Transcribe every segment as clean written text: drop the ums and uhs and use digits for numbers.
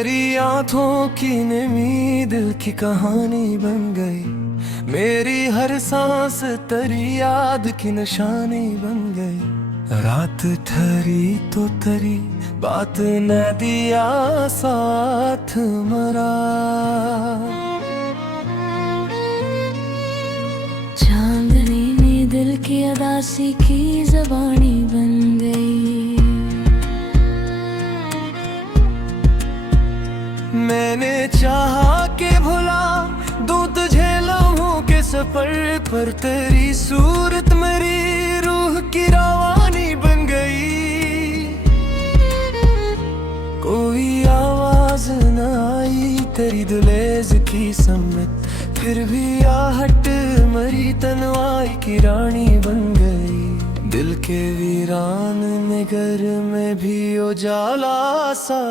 तेरी आंखों की नमी दिल की कहानी बन गई। मेरी हर सांस तेरी याद की निशानी बन गई। रात ठहरी तो तेरी बात न दिया साथ मरा। चांदनी ने दिल की अदासी की ज़बानी बन गई। मैंने चाहा के भुला दूं तुझे लम्हों के सफर पर, तेरी सूरत मेरी रूह की रवानी बन गई। कोई आवाज न आई तेरी दुलेज की सम्मत, फिर भी आहट मरी तन्वाई की रानी बन गई। दिल के वीरान नगर में भी उजाला सा,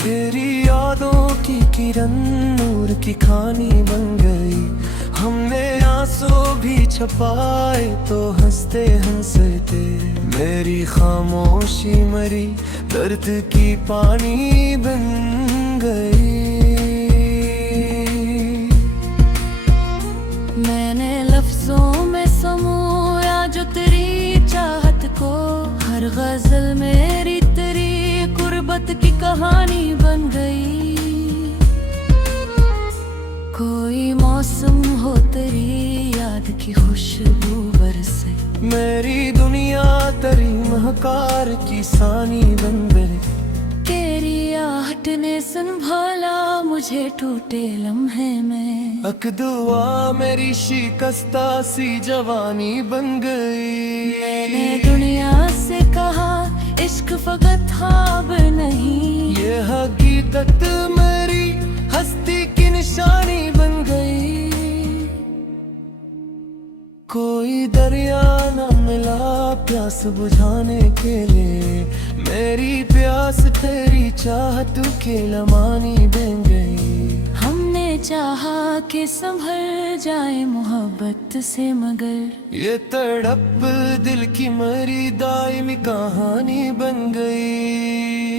तेरी यादों की किरण नूर की खानी बन गई। हमने आंसू भी छुपाए तो हंसते हंसते मेरी खामोशी मरी दर्द की पानी बन गई। मैंने लफ्जों में समोया जो तेरी चाहत को, हर गजल मेरी तेरी गुर्बत की कहानी बन गई। कोई मौसम हो तेरी याद की खुशबू बरसे, मेरी दुनिया तेरी महकार की सानी बन गई। तेरी आहट ने संभाला मुझे टूटे लम्हे में। अक दुआ मेरी शिकस्ता सी जवानी बन गई। मैंने दुनिया से कहा इश्क फकत ख्वाब नहीं, ये हकीकत मेरी हस्ती की निशानी बन गई। कोई दरिया न मिला प्यास बुझाने के लिए, मेरी प्यास तेरी चाहत के लमानी बन गई। हमने चाहा कि संभल जाए मोहब्बत से, मगर ये तड़प दिल की मरी दायमी कहानी बन गई।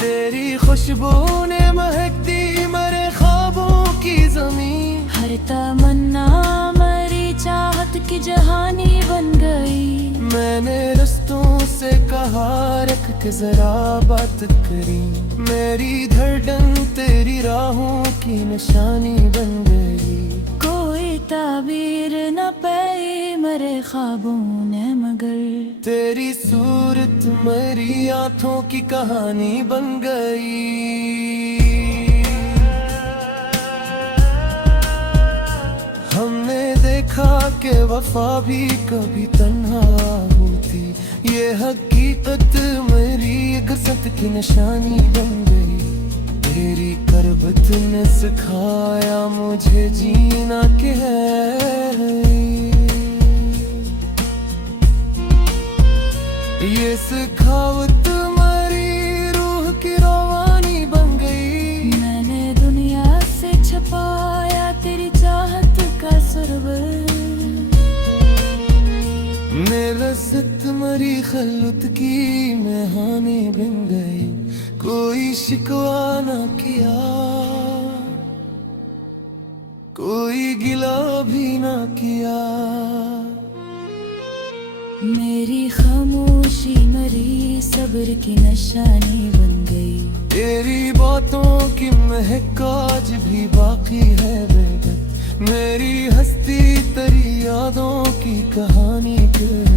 तेरी खुशबू ने महकती मेरे ख्वाबों की जमीन, हर तमन्ना मरी चाहत की जहानी बन गई। मैंने रस्तों से कहा रख के जरा बात करी, मेरी धड़कन तेरी राहों की निशानी बन गई। कोई ताबीर न पाई मरे ख्वाबों ने, मगर तेरी सूरत मेरी आंखों की कहानी बन गई। हमने देखा कि वफा भी कभी तन्हा होती, ये हकीकत मेरी कसरत की निशानी बन गई। तेरी करबत ने सिखाया मुझे जीना क्या है, ये सिखावत मेरी रूह की रवानी बन गई। मैंने दुनिया से छुपाया तेरी चाहत का सरवर, लज़्ज़त मरी खल्लत की मेहानी बन गई। कोई शिकवा ना किया, कोई गिला भी ना किया। मेरी खामोशी मरी सब्र की निशानी बन गई। तेरी बातों की महक आज भी बाकी है बेगत, मेरी हस्ती तेरी यादों की कहानी गई।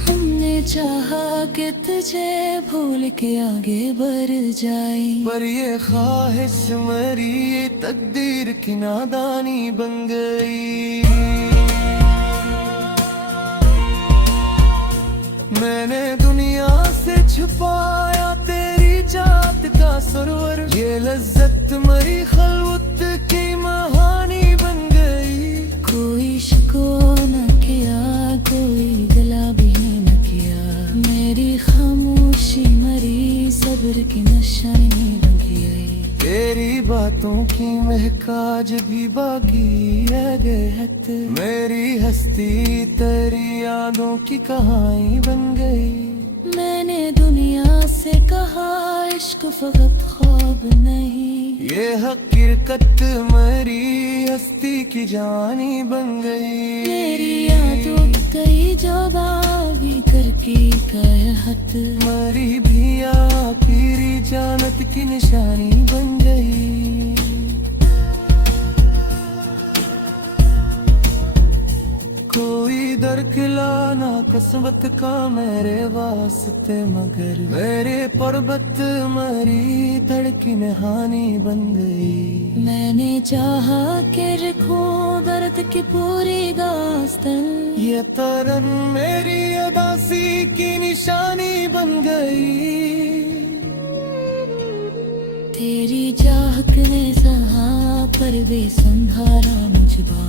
हमने चाहा कि तुझे भूल के आगे बढ़ जाए, पर ये ख्वाहिश मेरी ये तकदीर की नादानी बन गई। मैंने दुनिया से छुपाया तेरी जात का सरवर, ये लज्जत मेरी खलवत की महानी बन गई। कोई शिकवा न किया, कोई गला भी न किया। मेरी खामोशी मरी सब्र की निशानी बन गई। तेरी बातों की महक आज भी बाकी रह गए है। मेरी हस्ती तेरी यादों की कहानी बन गई। मैंने दुनिया से कहा इश्क फकत ख्वाब नहीं, ये हकीकत मेरी हस्ती की जानी बन गई। मेरी यादों कई जगह भी करके कहत, मरी भी आखिरी जानत की निशानी बन गई। कोई दर खिलाना किस्मत का मेरे वास्ते, मगर मेरे पर्वत मरी धड़की में हानि बन गई। मैंने चाहा कि रखूं दर्द की पूरी दास्तान, ये तरन मेरी अदासी की निशानी बन गई। तेरी चाहत ने सहा पर वे संधारा मुझबा,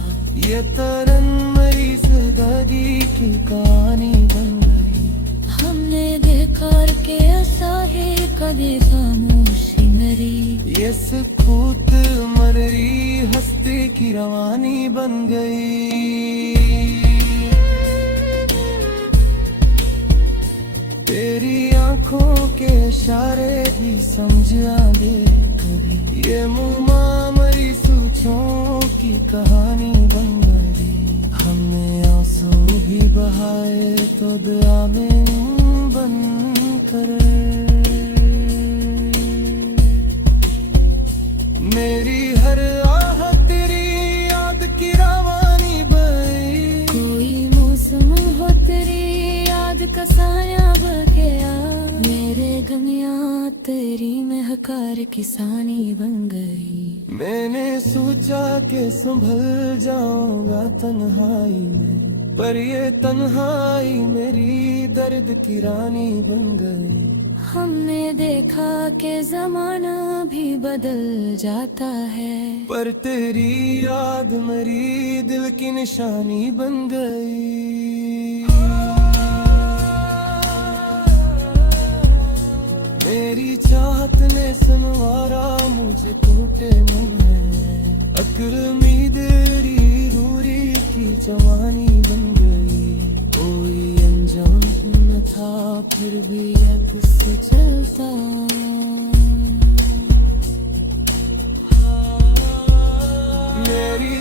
ये तरन मेरी जिंदगी की कहानी बन गई। हमने देखा के असाहे कदे खामोशी मरी, ये सुकूत मरी हस्ती की रवानी बन गई। तेरी आंखों के इशारे भी समझ आ गए कभी, ये मुम्मा मरी सोचों की कहानी बन गई। हमने आंसू भी बहाए तो दया में बन कर, मेरी हर आह तेरी याद की रवानी बनी। कोई मौसम हो तेरी याद का साया बगया, मेरे गमिया तेरी महकार किसानी बन गई। मैंने सोचा कि संभल जाऊंगा तन्हाई में, पर ये तन्हाई मेरी दर्द की रानी बन गई। हमने देखा कि जमाना भी बदल जाता है, पर तेरी याद मेरी दिल की निशानी बन गई। मेरी चाहत ने संवारा मुझे टूटे मन में, अक्ल मेरी रूरी की जवानी बन गई। कोई अंजाम न था फिर भी यद से चलता, मेरी